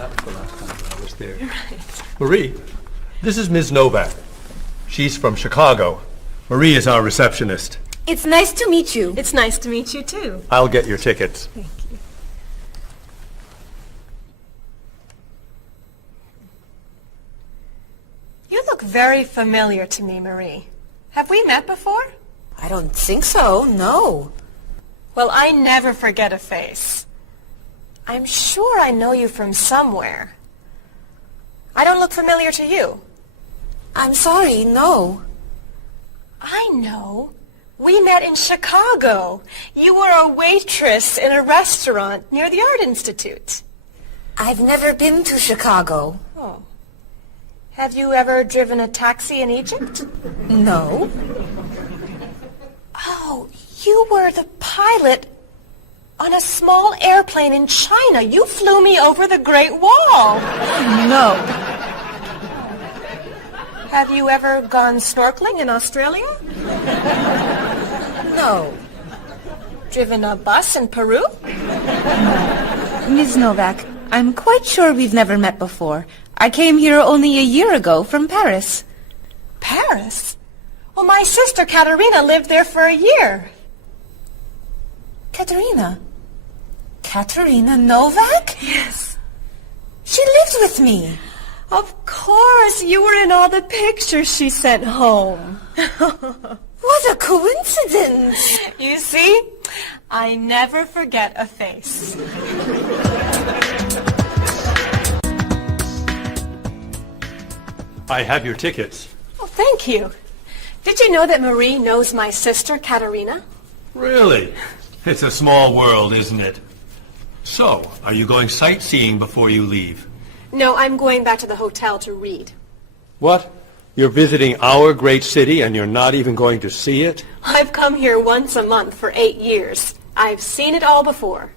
that was the last time that I was there. Right. Marie, this is Ms. Novak. She's from Chicago. Marie is our receptionist. It's nice to meet you. It's nice to meet you, too. I'll get your tickets. Thank you. You look very familiar to me, Marie. Have we met before? I don't think so, no. Well, I never forget a face. I'm sure I know you from somewhere. I don't look familiar to you. I'm sorry, no. I know. We met in Chicago. You were a waitress in a restaurant near the Art Institute. I've never been to Chicago. Oh. Have you ever driven a taxi in Egypt? No. Oh, you were the pilot on a small airplane in China. You flew me over the Great Wall. No. Have you ever gone snorkeling in Australia? No. Driven a bus in Peru? Ms. Novak, I'm quite sure we've never met before. I came here only a year ago from Paris. Paris? Well, my sister Katerina lived there for a year. Katerina? Katerina Novak? Yes. She lived with me. Of course, you were in all the pictures she sent home. What a coincidence. You see, I never forget a face. I have your tickets. Oh, thank you. Did you know that Marie knows my sister Katerina? Really? It's a small world, isn't it? So, are you going sightseeing before you leave? No, I'm going back to the hotel to read. What? You're visiting our great city and you're not even going to see it? I've come here once a month for 8 years. I've seen it all before.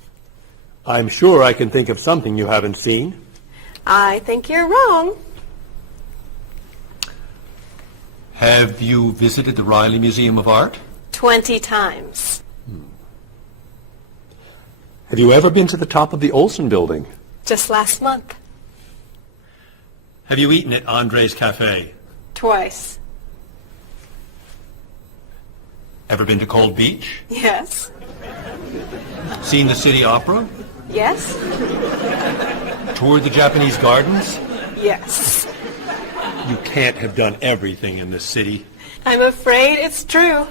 I'm sure I can think of something you haven't seen. I think you're wrong. Have you visited the Riley Museum of Art? 20 times. Have you ever been to the top of the Olson building? Just last month. Have you eaten at Andre's Cafe? Twice. Ever been to Cold Beach? Yes. Seen the City Opera? Yes. Toured the Japanese gardens? Yes. You can't have done everything in this city. I'm afraid it's true.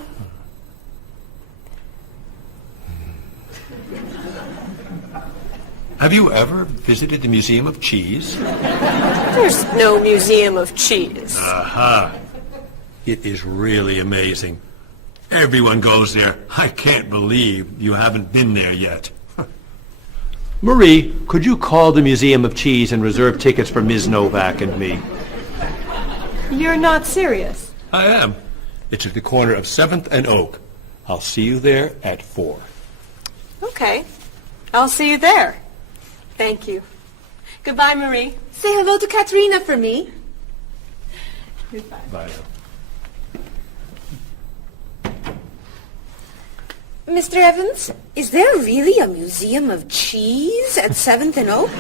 Have you ever visited the Museum of Cheese? There's no museum of cheese. Aha. It is really amazing. Everyone goes there. I can't believe you haven't been there yet. Marie, could you call the Museum of Cheese and reserve tickets for Ms. Novak and me? You're not serious. I am. It's at the corner of 7th and Oak. I'll see you there at 4. Okay. I'll see you there. Thank you. Goodbye, Marie. Say hello to Katerina for me. Goodbye. Bye. Mr. Evans, is there really a museum of cheese at 7th and Oak?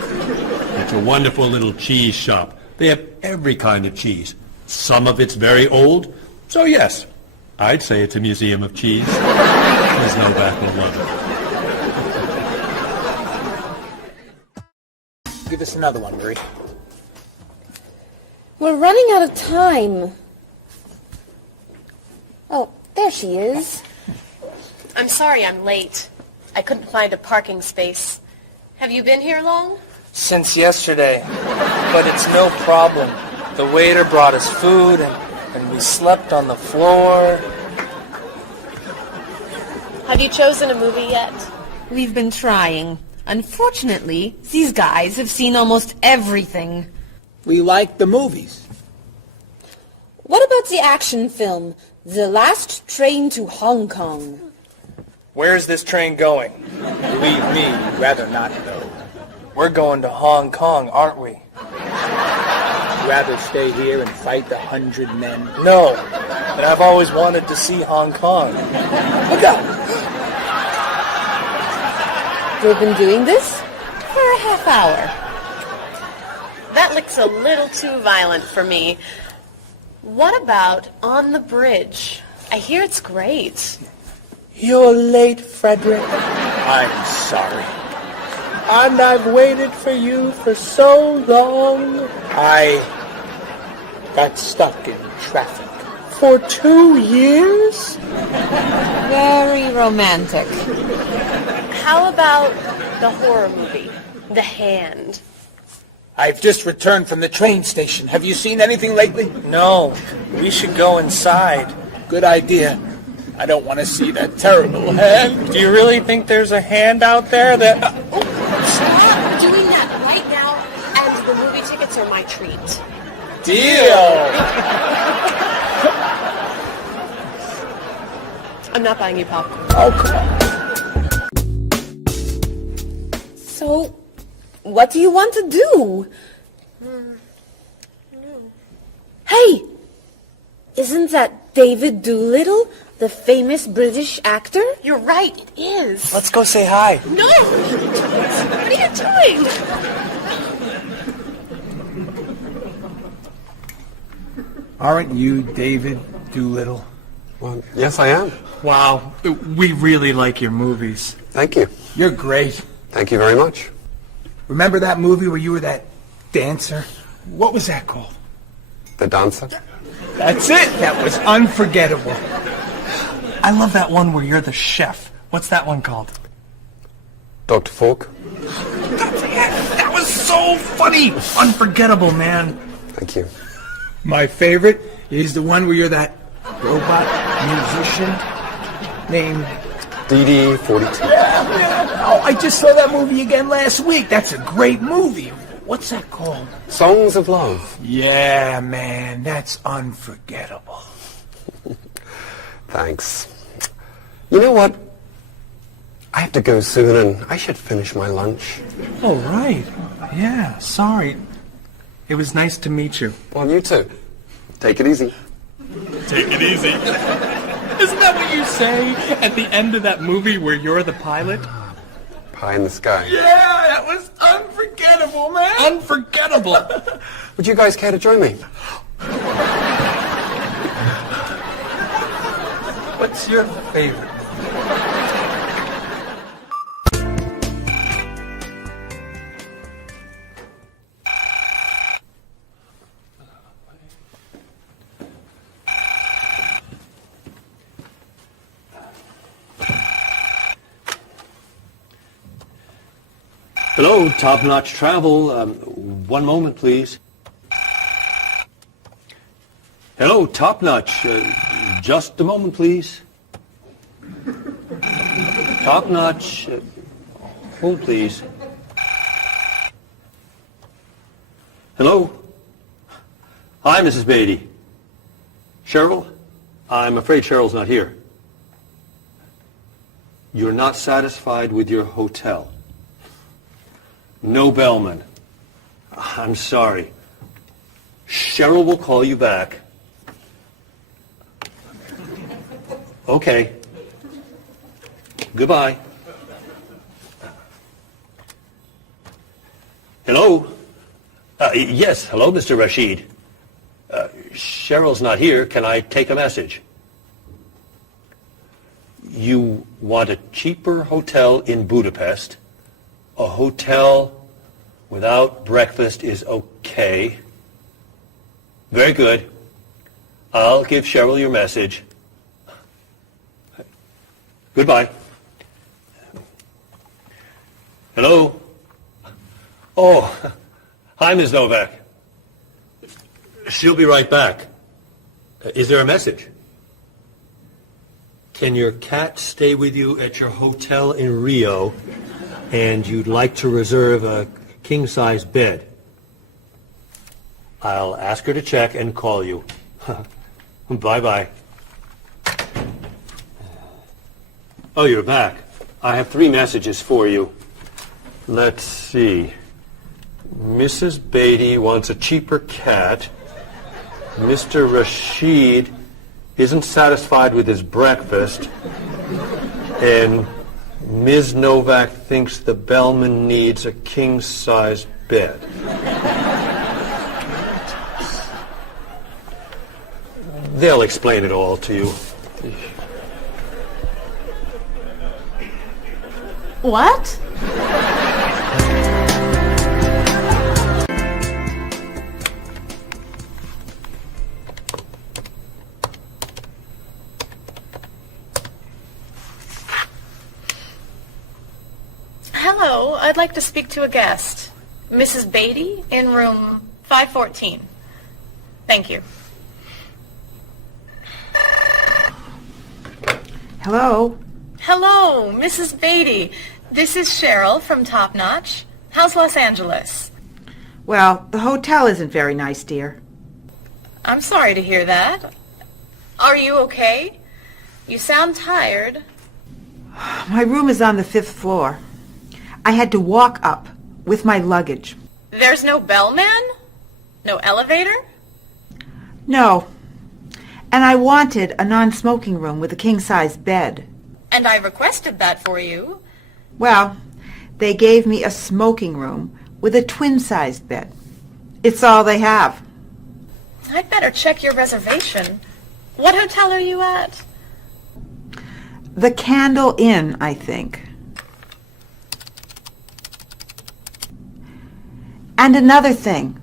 It's a wonderful little cheese shop. They have every kind of cheese. Some of it's very old. So yes, I'd say it's a museum of cheese. Ms. Novak will love it. Give us another one, Marie. We're running out of time. Oh, there she is. I'm sorry I'm late. I couldn't find a parking space. Have you been here long? Since yesterday. But it's no problem. The waiter brought us food, and we slept on the floor. Have you chosen a movie yet? We've been trying. Unfortunately, these guys have seen almost everything. We like the movies. What about the action film, The Last Train to Hong Kong? Where's this train going? Believe me, we'd rather not know. We're going to Hong Kong, aren't we? Rather stay here and fight the 100 men? No, but I've always wanted to see Hong Kong. Look out! We've been doing this? For a half hour. Catlic's a little too violent for me. What about On the Bridge? I hear it's great. You're late, Frederick. I'm sorry. And I've waited for you for so long. I got stuck in traffic for 2 years. Very romantic. How about the horror movie, The Hand? I've just returned from the train station. Have you seen anything lately? No. We should go inside. Good idea. I don't want to see that terrible hand. Do you really think there's a hand out there that... Stop doing that right now, and the movie tickets are my treat. Deal! I'm not buying you popcorn. Oh, come on. So, what do you want to do? Hey! Isn't that David Doolittle, the famous British actor? You're right, it is. Let's go say hi. No! What are you doing? Aren't you David Doolittle? Well, yes, I am. Wow, we really like your movies. Thank you. You're great. Thank you very much. Remember that movie where you were that dancer? What was that called? The dancer? That's it. That was unforgettable. I love that one where you're the chef. What's that one called? Dr. Falk? That was so funny. Unforgettable, man. Thank you. My favorite is the one where you're that robot musician named... DD-42. Oh, I just saw that movie again last week. That's a great movie. What's that called? Songs of Love. Yeah, man, that's unforgettable. Thanks. You know what? I have to go soon, and I should finish my lunch. Oh, right. Yeah, sorry. It was nice to meet you. Well, you too. Take it easy. Take it easy. Isn't that what you say at the end of that movie where you're the pilot? Pie in the sky. Yeah, that was unforgettable, man. Unforgettable. Would you guys care to join me? What's your favorite? Hello, Top Notch Travel. One moment, please. Hello, Top Notch. Just a moment, please. Top Notch. Hold, please. Hello? Hi, Mrs. Beatty. Cheryl? I'm afraid Cheryl's not here. You're not satisfied with your hotel? No bellman. I'm sorry. Cheryl will call you back. Okay. Goodbye. Hello? Yes, hello, Mr. Rashid. Cheryl's not here. Can I take a message? You want a cheaper hotel in Budapest? A hotel without breakfast is okay. Very good. I'll give Cheryl your message. Goodbye. Hello? Oh, hi, Ms. Novak. She'll be right back. Is there a message? Can your cat stay with you at your hotel in Rio, and you'd like to reserve a king-size bed? I'll ask her to check and call you. Bye-bye. Oh, you're back. I have 3 messages for you. Let's see. Mrs. Beatty wants a cheaper cat. Mr. Rashid isn't satisfied with his breakfast. And Ms. Novak thinks the bellman needs a king-size bed. They'll explain it all to you. What? Hello, I'd like to speak to a guest. Mrs. Beatty in room 514. Thank you. Hello? Hello, Mrs. Beatty. This is Cheryl from Top Notch. How's Los Angeles? Well, the hotel isn't very nice, dear. I'm sorry to hear that. Are you okay? You sound tired. My room is on the 5th floor. I had to walk up with my luggage. There's no bellman? No elevator? No. And I wanted a non-smoking room with a king-size bed. And I requested that for you. Well, they gave me a smoking room with a twin-sized bed. It's all they have. I'd better check your reservation. What hotel are you at? The Candle Inn, I think. And another thing.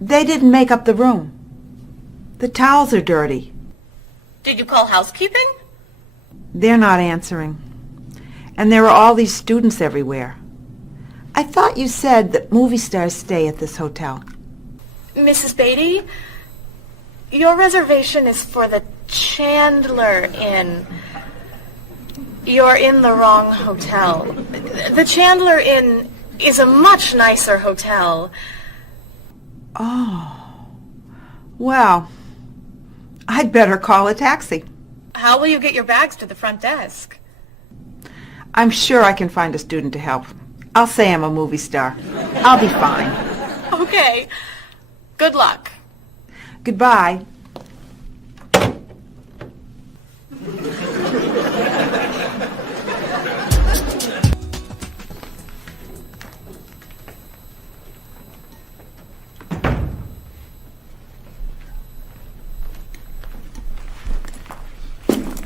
They didn't make up the room. The towels are dirty. Did you call housekeeping? They're not answering. And there are all these students everywhere. I thought you said that movie stars stay at this hotel. Mrs. Beatty, your reservation is for the Chandler Inn. You're in the wrong hotel. The Chandler Inn is a much nicer hotel. Oh. Well, I'd better call a taxi. How will you get your bags to the front desk? I'm sure I can find a student to help. I'll say I'm a movie star. I'll be fine. Okay. Good luck. Goodbye.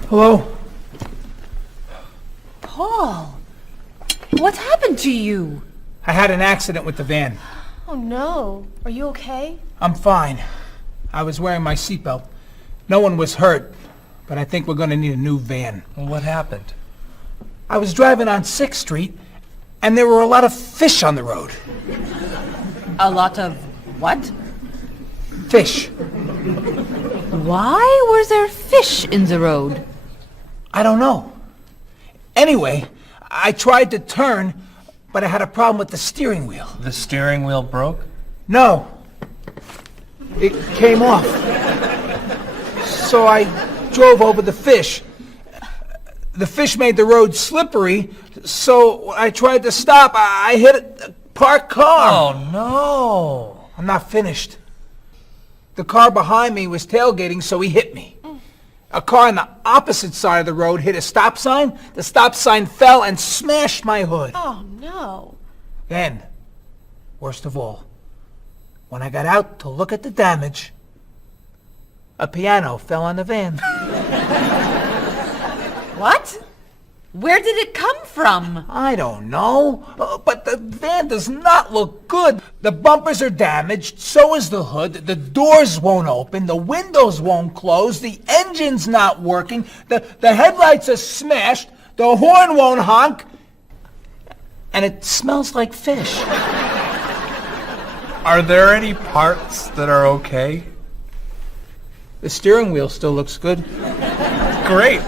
Hello? Paul, what happened to you? I had an accident with the van. Oh, no. Are you okay? I'm fine. I was wearing my seatbelt. No one was hurt, but I think we're going to need a new van. What happened? I was driving on 6th Street, and there were a lot of fish on the road. A lot of what? Fish. Why was there fish in the road? I don't know. Anyway, I tried to turn, but I had a problem with the steering wheel. The steering wheel broke? No. It came off. So I drove over the fish. The fish made the road slippery, so I tried to stop. I hit a parked car. Oh, no. I'm not finished. The car behind me was tailgating, so he hit me. A car on the opposite side of the road hit a stop sign. The stop sign fell and smashed my hood. Oh, no. Then, worst of all, when I got out to look at the damage, a piano fell on the van. What? Where did it come from? I don't know, but the van does not look good. The bumpers are damaged, so is the hood, the doors won't open, the windows won't close, the engine's not working, the headlights are smashed, the horn won't honk, and it smells like fish. Are there any parts that are okay? The steering wheel still looks good. Great.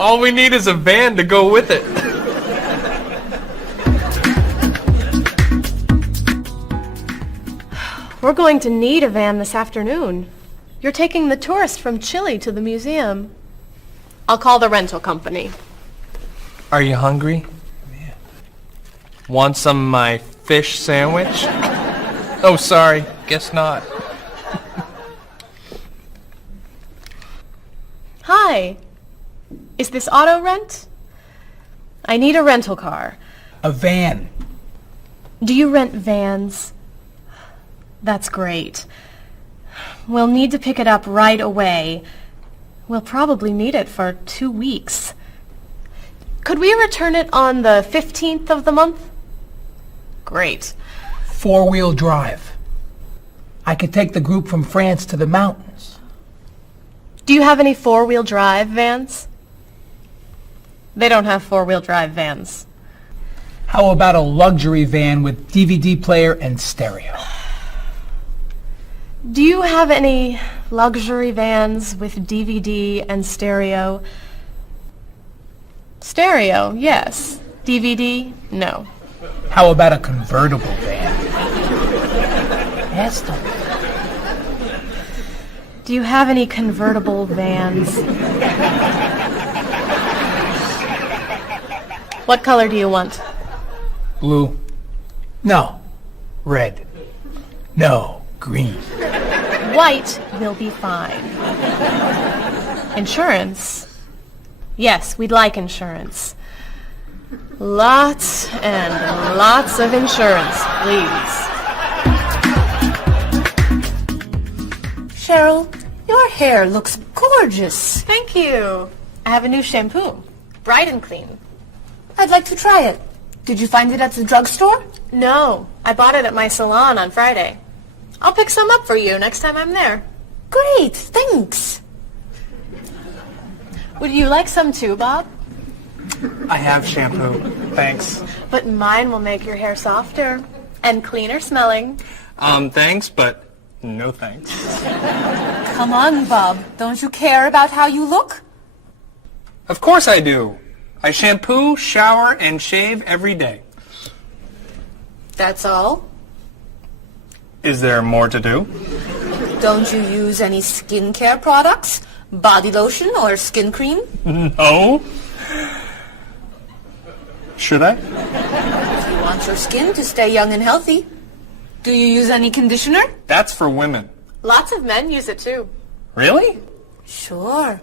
All we need is a van to go with it. We're going to need a van this afternoon. You're taking the tourist from Chile to the museum. I'll call the rental company. Are you hungry? Yeah. Want some of my fish sandwich? Oh, sorry. Guess not. Hi. Is this auto rent? I need a rental car. A van. Do you rent vans? That's great. We'll need to pick it up right away. We'll probably need it for 2 weeks. Could we return it on the 15th of the month? Great. 4-wheel drive. I could take the group from France to the mountains. Do you have any 4-wheel drive vans? They don't have 4-wheel drive vans. How about a luxury van with DVD player and stereo? Do you have any luxury vans with DVD and stereo? Stereo, yes. DVD, no. How about a convertible van? Yes, don't. Do you have any convertible vans? What color do you want? Blue. No. Red. No. Green. White will be fine. Insurance? Yes, we'd like insurance. Lots and lots of insurance, please. Cheryl, your hair looks gorgeous. Thank you. I have a new shampoo. Bright and clean. I'd like to try it. Did you find it at the drugstore? No, I bought it at my salon on Friday. I'll pick some up for you next time I'm there. Great, thanks. Would you like some too, Bob? I have shampoo. Thanks. But mine will make your hair softer and cleaner smelling. Thanks, but no thanks. Come on, Bob. Don't you care about how you look? Of course I do. I shampoo, shower, and shave every day. That's all? Is there more to do? Don't you use any skincare products? Body lotion or skin cream? No. Should I? If you want your skin to stay young and healthy. Do you use any conditioner? That's for women. Lots of men use it too. Really? Sure.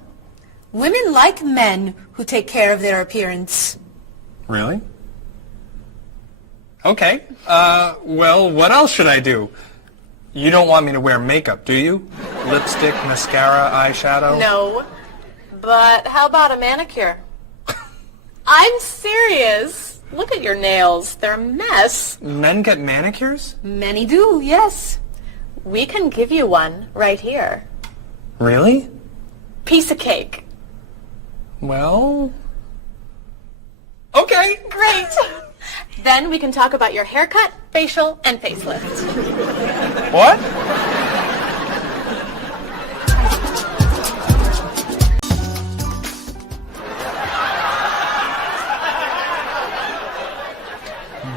Women like men who take care of their appearance. Really? Okay. Well, what else should I do? You don't want me to wear makeup, do you? Lipstick, mascara, eyeshadow? No. But how about a manicure? I'm serious. Look at your nails. They're a mess. Men get manicures? Many do, yes. We can give you one right here. Really? Piece of cake. Well... Okay. Great. Then we can talk about your haircut, facial, and facelift. What?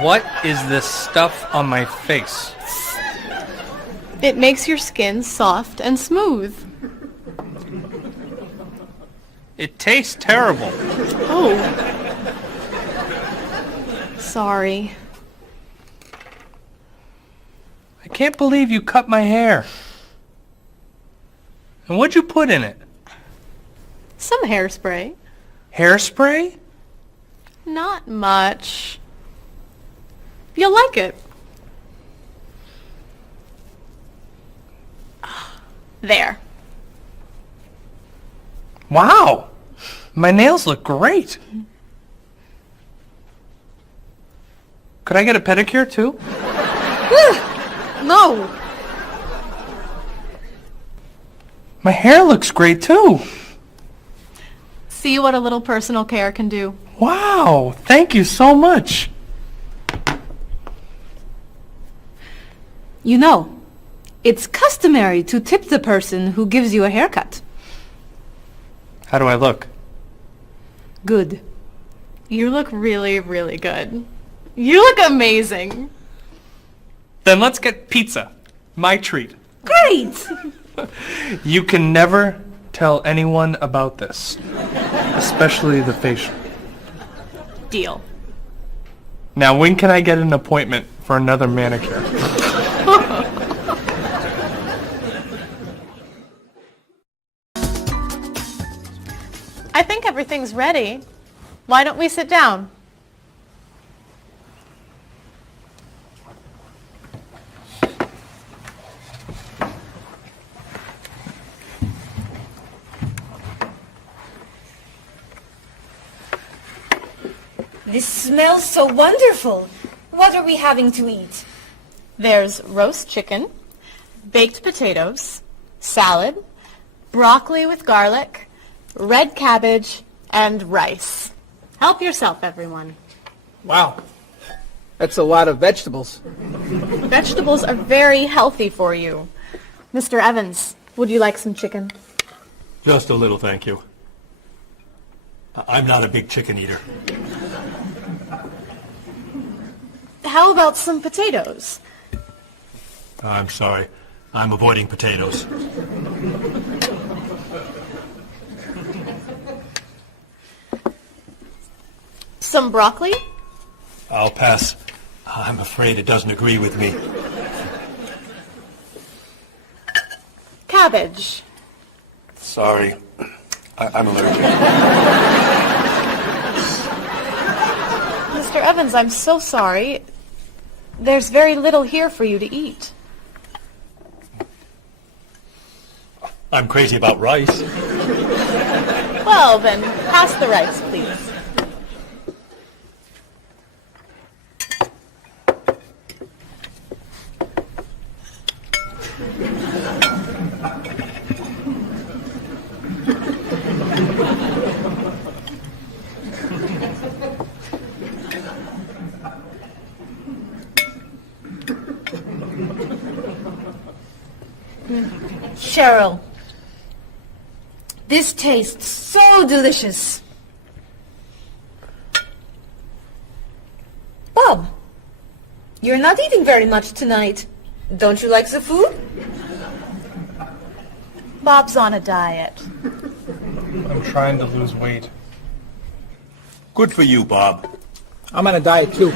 What is this stuff on my face? It makes your skin soft and smooth. It tastes terrible. Oh. Sorry. I can't believe you cut my hair. And what'd you put in it? Some hairspray. Hairspray? Not much. You'll like it. There. Wow! My nails look great. Could I get a pedicure too? No. My hair looks great too. See what a little personal care can do. Wow! Thank you so much. You know, it's customary to tip the person who gives you a haircut. How do I look? Good. You look really, really good. You look amazing. Then let's get pizza. My treat. Great! You can never tell anyone about this. Especially the facial. Deal. Now, when can I get an appointment for another manicure? I think everything's ready. Why don't we sit down? This smells so wonderful. What are we having to eat? There's roast chicken, baked potatoes, salad, broccoli with garlic, red cabbage, and rice. Help yourself, everyone. Wow. That's a lot of vegetables. Vegetables are very healthy for you. Mr. Evans, would you like some chicken? Just a little, thank you. I'm not a big chicken eater. How about some potatoes? I'm sorry. I'm avoiding potatoes. Some broccoli? I'll pass. I'm afraid it doesn't agree with me. Cabbage? Sorry. I'm allergic. Mr. Evans, I'm so sorry. There's very little here for you to eat. I'm crazy about rice. Well, then, pass the rice, please. Cheryl, this tastes so delicious. Bob, you're not eating very much tonight. Don't you like the food? Bob's on a diet. I'm trying to lose weight. Good for you, Bob. I'm on a diet too.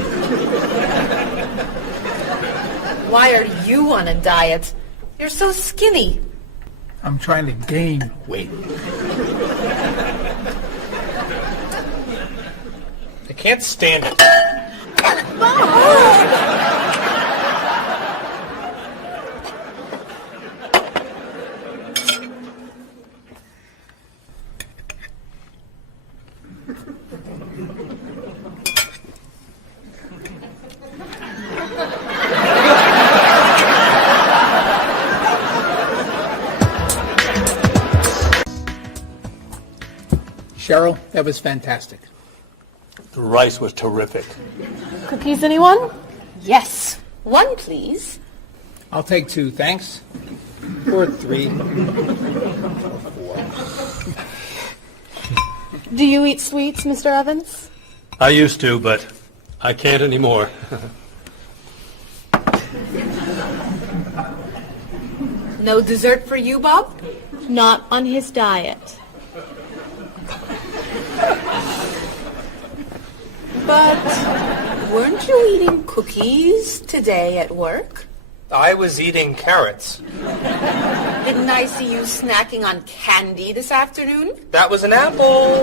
Why are you on a diet? You're so skinny. I'm trying to gain weight. I can't stand it. Cheryl, that was fantastic. The rice was terrific. Cookies, anyone? Yes. One, please. I'll take 2, thanks. Or 3. Do you eat sweets, Mr. Evans? I used to, but I can't anymore. No dessert for you, Bob? Not on his diet. But weren't you eating cookies today at work? I was eating carrots. Didn't I see you snacking on candy this afternoon? That was an apple.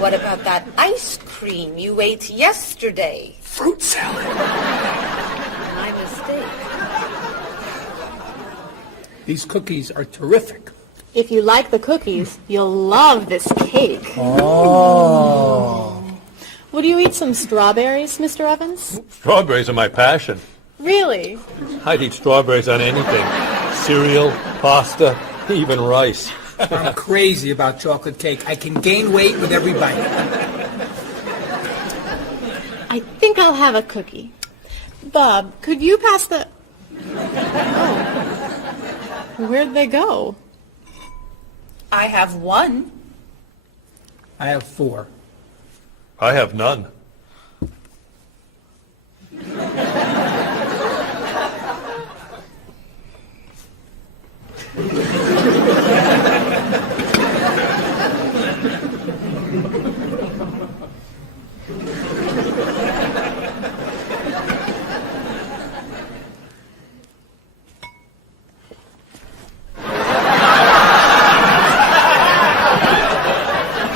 What about that ice cream you ate yesterday? Fruit salad. My mistake. These cookies are terrific. If you like the cookies, you'll love this cake. Oh. Would you eat some strawberries, Mr. Evans? Strawberries are my passion. Really? I'd eat strawberries on anything. Cereal, pasta, even rice. I'm crazy about chocolate cake. I can gain weight with every bite. I think I'll have a cookie. Bob, could you pass the... Oh. Where'd they go? I have one. I have 4. I have none.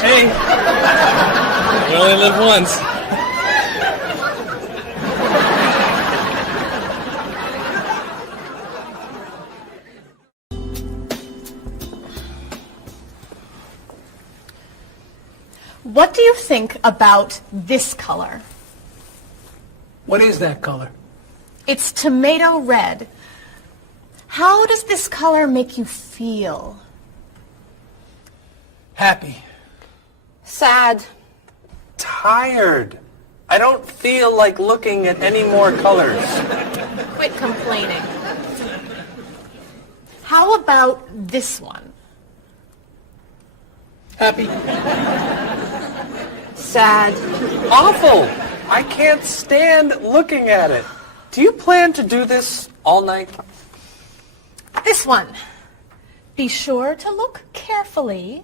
Hey, you only live once. What do you think about this color? What is that color? It's tomato red. How does this color make you feel? Happy. Sad. Tired. I don't feel like looking at any more colors. Quit complaining. How about this one? Happy. Sad. Awful. I can't stand looking at it. Do you plan to do this all night? This one. Be sure to look carefully.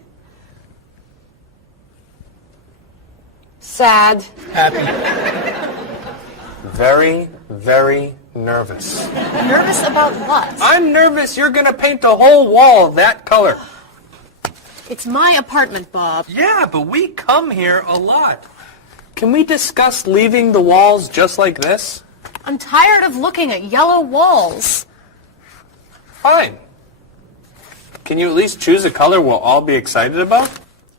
Sad. Happy. Very, very nervous. Nervous about what? I'm nervous you're going to paint the whole wall that color. It's my apartment, Bob. Yeah, but we come here a lot. Can we discuss leaving the walls just like this? I'm tired of looking at yellow walls. Fine. Can you at least choose a color we'll all be excited about?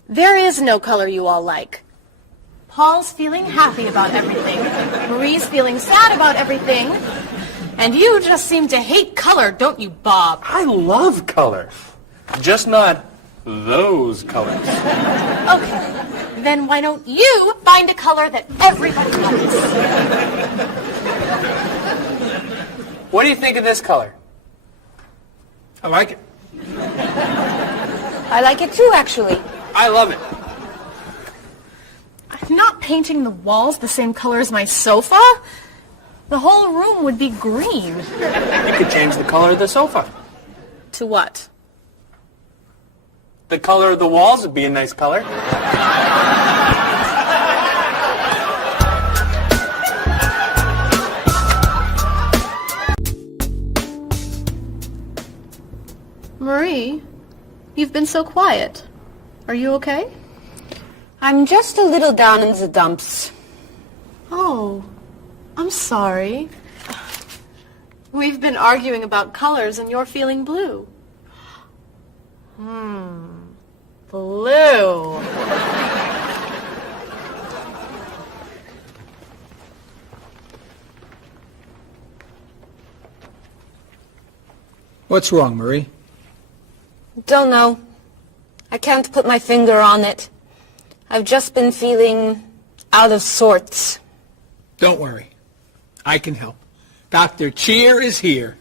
There is no color you all like. Paul's feeling happy about everything. Marie's feeling sad about everything. And you just seem to hate color, don't you, Bob? I love color. Just not those colors. Okay, then why don't you find a color that everybody likes? What do you think of this color? I like it. I like it too, actually. I love it. I'm not painting the walls the same color as my sofa. The whole room would be green. You could change the color of the sofa. To what? The color of the walls would be a nice color. Marie, you've been so quiet. Are you okay? I'm just a little down in the dumps. Oh, I'm sorry. We've been arguing about colors and you're feeling blue. Blue. What's wrong, Marie? Don't know. I can't put my finger on it. I've just been feeling out of sorts. Don't worry. I can help. Dr. Cheer is here.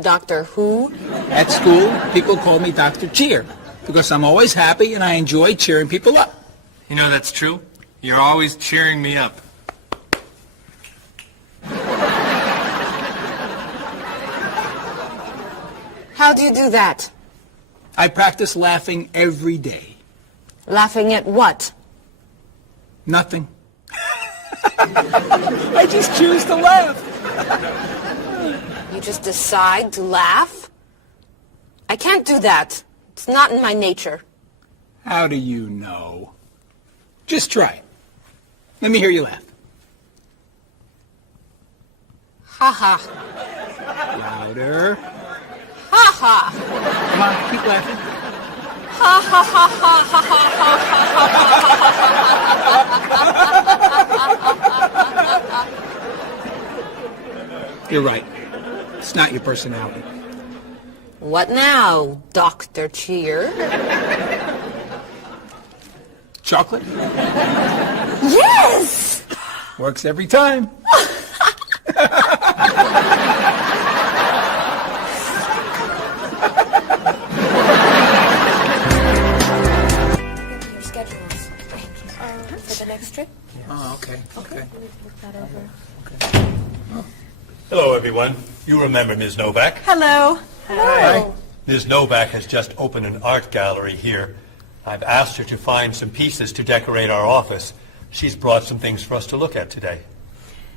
Doctor who? At school, people call me Dr. Cheer because I'm always happy and I enjoy cheering people up. You know that's true. You're always cheering me up. How do you do that? I practice laughing every day. Laughing at what? Nothing. I just choose to laugh. You just decide to laugh? I can't do that. It's not in my nature. How do you know? Just try it. Let me hear you laugh. Ha ha. Louder. Ha ha. Come on, keep laughing. Ha ha ha ha ha ha. You're right. It's not your personality. What now, Dr. Cheer? Chocolate? Yes! Works every time. Your schedules. For the next trip? Oh, okay. Okay. Hello, everyone. You remember Ms. Novak? Hello. Hello. Ms. Novak has just opened an art gallery here. I've asked her to find some pieces to decorate our office. She's brought some things for us to look at today.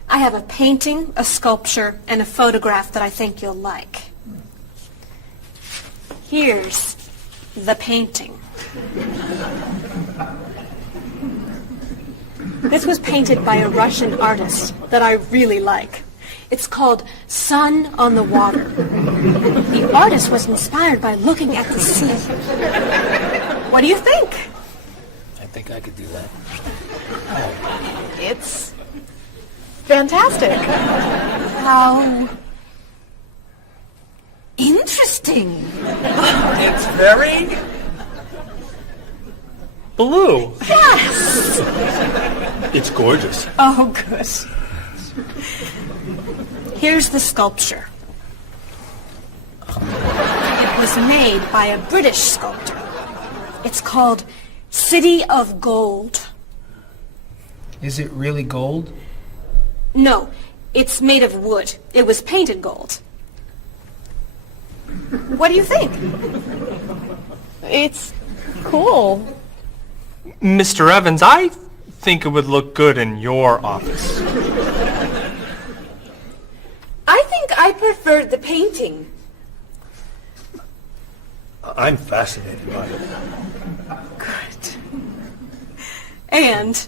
I have a painting, a sculpture, and a photograph that I think you'll like. Here's the painting. This was painted by a Russian artist that I really like. It's called Sun on the Water. The artist was inspired by looking at the sea. What do you think? I think think I could do that. It's fantastic. How interesting. It's very Blue. Yes! It's gorgeous. Oh, good. Here's the sculpture. It was made by a British sculptor. It's called City of Gold. Is it really gold? No, it's made of wood. It was painted gold. What do you think? It's cool. Mr. Evans, I think it would look good in your office. I think I preferred the painting. I'm fascinated by it. Good. And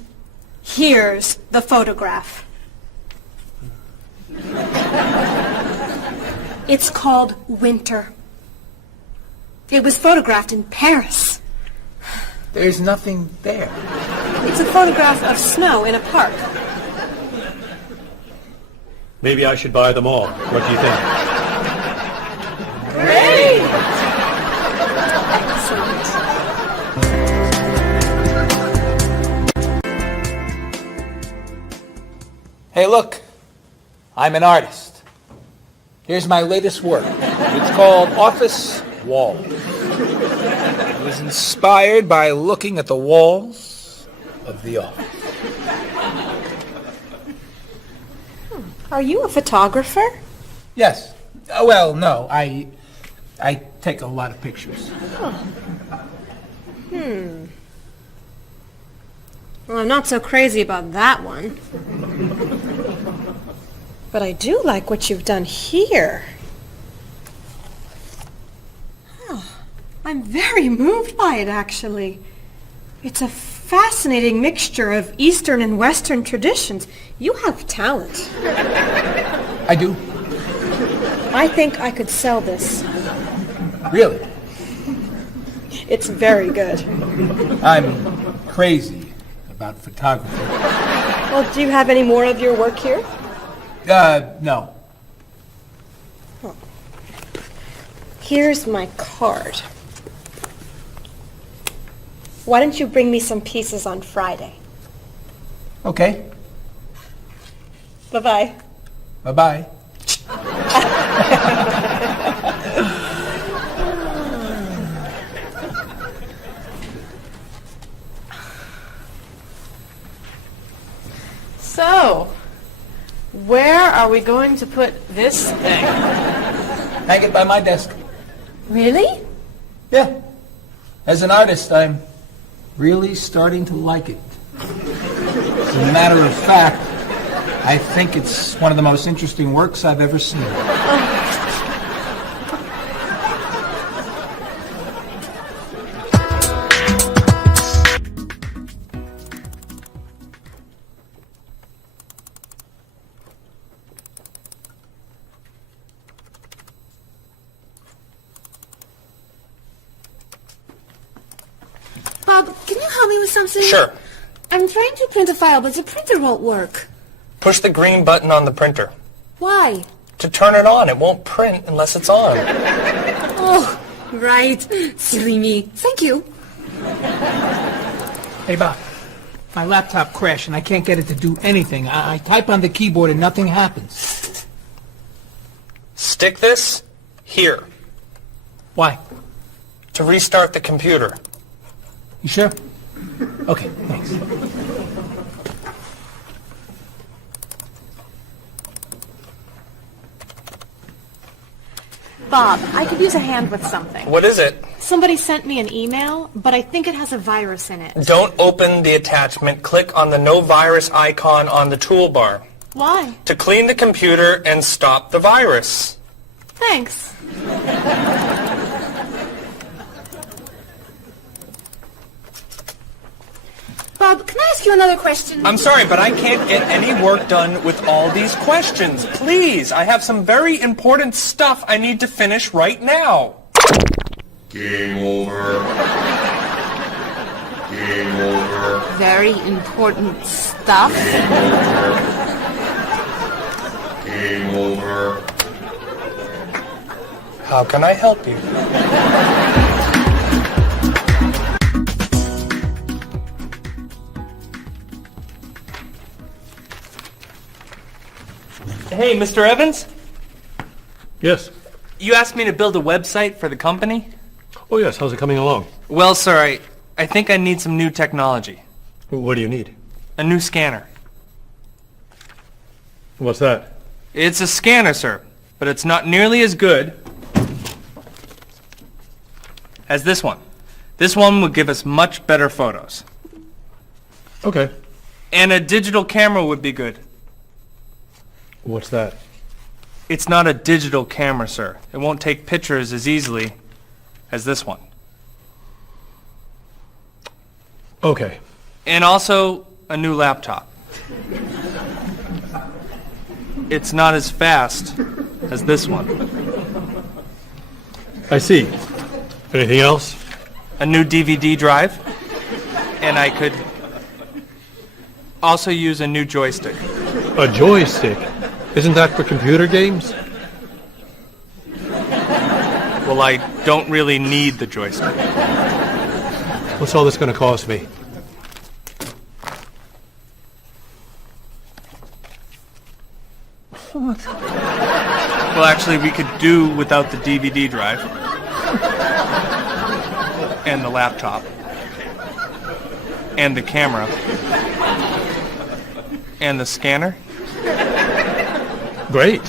here's the photograph. It's called Winter. It was photographed in Paris. There's nothing there. It's a photograph of snow in a park. Maybe I should buy them all. What do you think? Great! Hey, look, I'm an artist. Here's my latest work. It's called Office Wall. It was inspired by looking at the walls of the office. Are you a photographer? Yes. Well, no. I take a lot of pictures. Well, I'm not so crazy about that one. But I do like what you've done here. Oh, I'm very moved by it, actually. It's a fascinating mixture of Eastern and Western traditions. You have talent. I do. I think I could sell this. Really. It's very good. I'm crazy about photography. Well, do you have any more of your work here? No. Here's my card. Why don't you bring me some pieces on Friday? Okay. Bye-bye. Bye-bye. So, where are we going to put this thing? Hang it by my desk. Really? Yeah. As an artist, I'm really starting to like it. As a matter of fact, I think it's one of the most interesting works I've ever seen. Bob, can you help me with something? Sure. I'm trying to print a file, but the printer won't work. Push the green button on the printer. Why? To turn it on, it won't print unless it's on. Oh, right. Silly me. Thank you. Hey, Bob. My laptop crashed and I can't get it to do anything. I type on the keyboard and nothing happens. Stick this here Why? to restart the computer. You sure? Okay, thanks. Bob, I could use a hand with something. What is it? Somebody sent me an email, but I think it has a virus in it. Don't open the attachment. Click on the no virus icon on the toolbar Why? to clean the computer and stop the virus. Thanks. Bob, can I ask you another question? I'm sorry, but I can't get any work done with all these questions. Please, I have some very important stuff I need to finish right now. Game over. Game over. very important stuff. Game over. How can I help you? Hey, Mr. Evans? Yes. You asked me to build a website for the company? Oh, yes. How's it coming along? Well, sir, I think I need some new technology. What do you need? A new scanner. What's that? It's a scanner, sir, but it's not nearly as good as this one. This one would give us much better photos. Okay. And a digital camera would be good. What's that? It's not a digital camera, sir. It won't take pictures as easily as this one. Okay. And also a new laptop. It's not as fast as this one. I see. Anything else? A new DVD drive. And I could also use a new joystick. A joystick? Isn't that for computer games? Well, I don't really need the joystick. What's all this going to cost me? Well, actually, we could do without the DVD drive. And the laptop. And the camera. And the scanner. Great.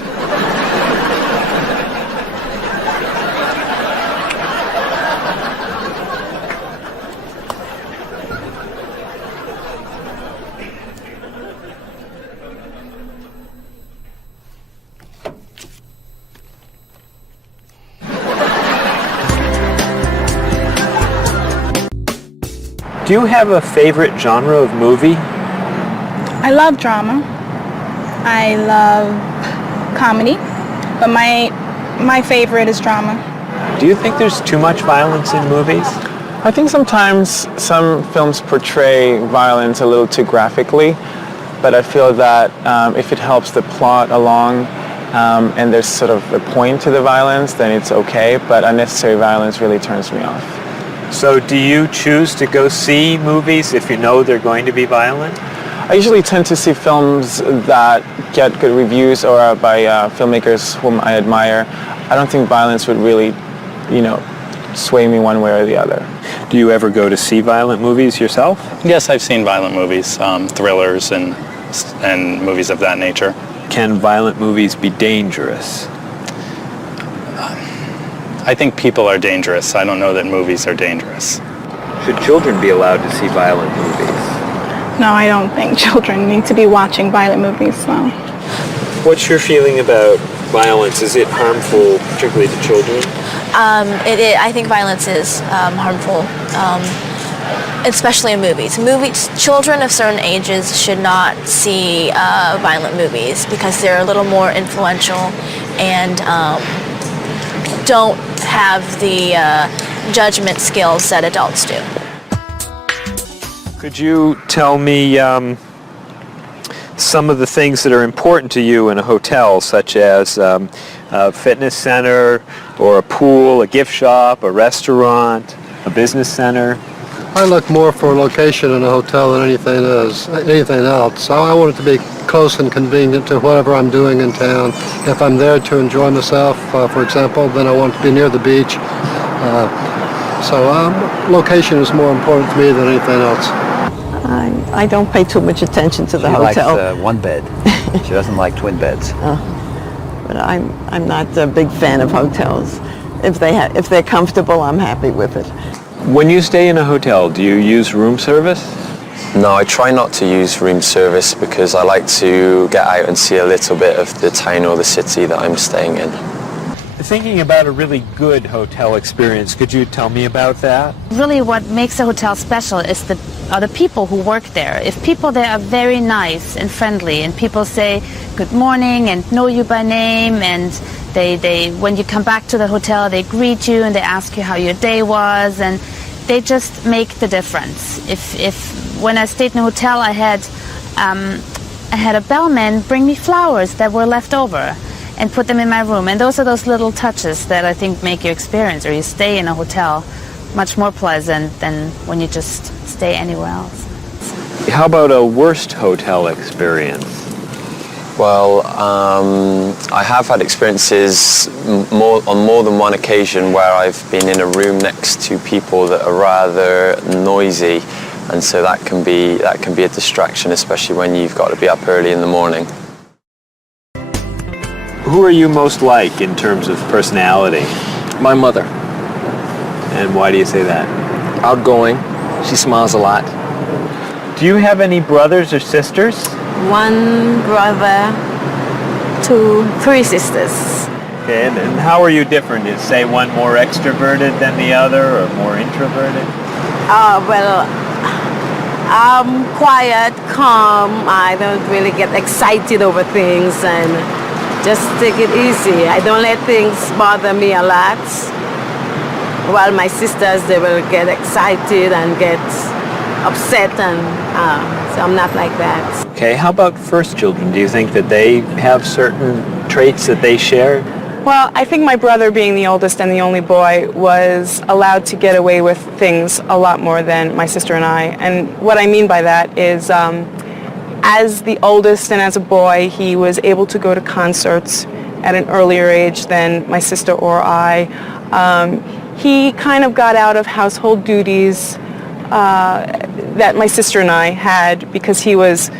Do you have a favorite genre of movie? I love drama. I love comedy, but my favorite is drama. Do you think there's too much violence in movies? I think sometimes some films portray violence a little too graphically, but I feel that if it helps the plot along and there's sort of a point to the violence, then it's okay, but unnecessary violence really turns me off. So do you choose to go see movies if you know they're going to be violent? I usually tend to see films that get good reviews or by filmmakers whom I admire. I don't think violence would really, sway me one way or the other. Do you ever go to see violent movies yourself? Yes, I've seen violent movies, thrillers and movies of that nature. Can violent movies be dangerous? I think people are dangerous. I don't know that movies are dangerous. Should children be allowed to see violent movies? No, I don't think children need to be watching violent movies, no. What's your feeling about violence? Is it harmful, particularly to children? I think violence is harmful, especially in movies. Children of certain ages should not see violent movies because they're a little more influential and don't have the judgment skills that adults do. Could you tell me some of the things that are important to you in a hotel, such as a fitness center, or a pool, a gift shop, a restaurant, a business center? I look more for a location in a hotel than anything else. I want it to be close and convenient to whatever I'm doing in town. If I'm there to enjoy myself, for example, then I want to be near the beach. So location is more important to me than anything else. I don't pay too much attention to the hotel. She likes one bed. She doesn't like twin beds. But I'm not a big fan of hotels. If they're comfortable, I'm happy with it. When you stay in a hotel, do you use room service? No, I try not to use room service because I like to get out and see a little bit of the town or the city that I'm staying in. Thinking about a really good hotel experience, could you tell me about that? Really what makes a hotel special is are the people who work there. If people there are very nice and friendly and people say good morning and know you by name, and they when you come back to the hotel they greet you and they ask you how your day was, and they just make the difference. If when I stayed in a hotel, I had a bellman bring me flowers that were left over and put them in my room. And those are those little touches that I think make your experience, or you stay in a hotel, much more pleasant than when you just stay anywhere else. How about a worst hotel experience? Well, I have had experiences on more than one occasion where I've been in a room next to people that are rather noisy, and so that can be a distraction, especially when you've got to be up early in the morning. Who are you most like in terms of personality? My mother. And why do you say that? Outgoing. She smiles a lot. Do you have any brothers or sisters? One brother, three sisters. Okay, and how are you different? Is, say, one more extroverted than the other, or more introverted? Well, I'm quiet, calm. I don't really get excited over things and just take it easy. I don't let things bother me a lot. While my sisters, they will get excited and get upset, and so I'm not like that. Okay, how about first children? Do you think that they have certain traits that they share? Well, I think my brother, being the oldest and the only boy, was allowed to get away with things a lot more than my sister and I. And what I mean by that is, as the oldest and as a boy, he was able to go to concerts at an earlier age than my sister or I. He kind of got out of household duties that my sister and I had because he was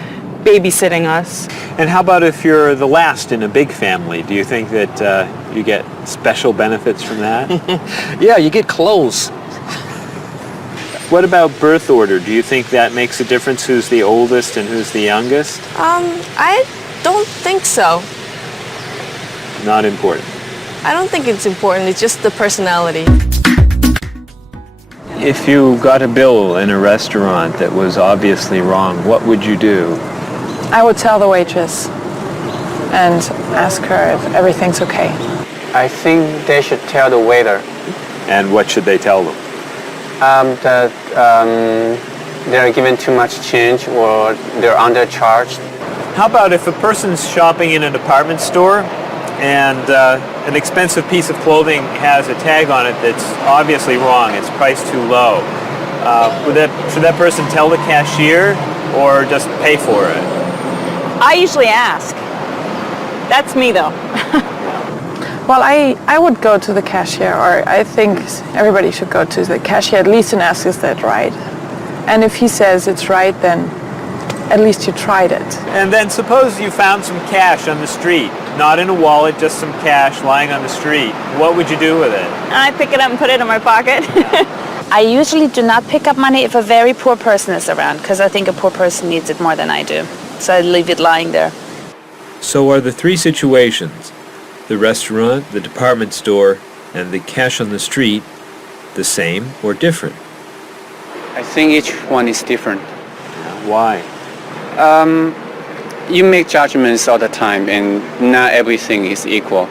babysitting us. And how about if you're the last in a big family? Do you think that you get special benefits from that? Yeah, you get clothes. What about birth order? Do you think that makes a difference who's the oldest and who's the youngest? I don't think so. Not important. I don't think it's important. It's just the personality. If you got a bill in a restaurant that was obviously wrong, what would you do? I would tell the waitress and ask her if everything's okay. I think they should tell the waiter. And what should they tell them? That they're given too much change or they're undercharged. How about if a person's shopping in a department store and an expensive piece of clothing has a tag on it that's obviously wrong, it's priced too low. Should that person tell the cashier or just pay for it? I usually ask. That's me, though. Well, I would go to the cashier, or I think everybody should go to the cashier at least and ask, is that right? And if he says it's right, then at least you tried it. And then suppose you found some cash on the street, not in a wallet, just some cash lying on the street. What would you do with it? I pick it up and put it in my pocket. I usually do not pick up money if a very poor person is around, because I think a poor person needs it more than I do. So I leave it lying there. So are the three situations, the restaurant, the department store, and the cash on the street, the same or different? I think each one is different. Why? You make judgments all the time, and not everything is equal.